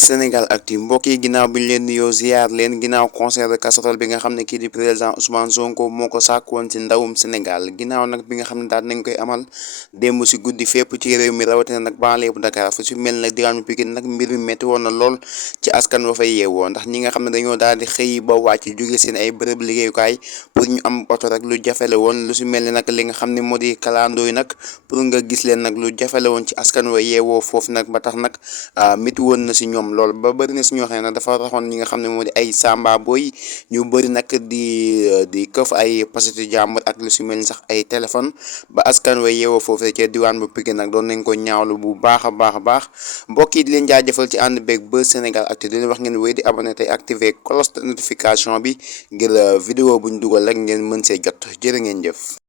Sénégal Actu mbokk yi ginnaaw bi ñu leen nuyoo ziar leen ginnaaw concert de casserole bi nga xam ne kii di président Ousmane Sonko moo ko sàkkoon ci ndawum Sénégal ginnaaw nag bi nga xam ne daal nañ koy amal démb si guddi fépp ci réew mi rawatina nag banlieue bu Dakar fu si mel nag diwaanu Pikine nag mbir mi métti woon na lool ci askan wa fay yeewoo ndax ñi nga xam ne dañoo daal di xëy ba wàcc jóge seen ay bërëb liggéeyukaay pour ñu am oto rek lu jafele woon lu si mel ni nag li nga xam ne moo di kalandoo yi nag pour nga gis leen nag lu jafele woon ci askan wa yeewoo foofu nag ba tax nag métti woon na si ñoom lool ba bëri na si ñoo xam ne nag dafa taxoon ñi nga xam ne moo di ay samba boy ñu bëri nag di këf ay pasetu jàmbur ak lu si mel ni sax ay téléphone ba askan wa yeewoo foofu ca diwaan bu Pikine nag doon nañ ko ñaawlu bu baax a baax mbokk yi di leen jaajëfal ci ànd beeg Buzz Sénégal Actu di leen wax ngeen wéy di abonné tey activé cloche de notification bi ngir vidéo buñ dugal rek ngeen mën see jot jërë ngeen jëf.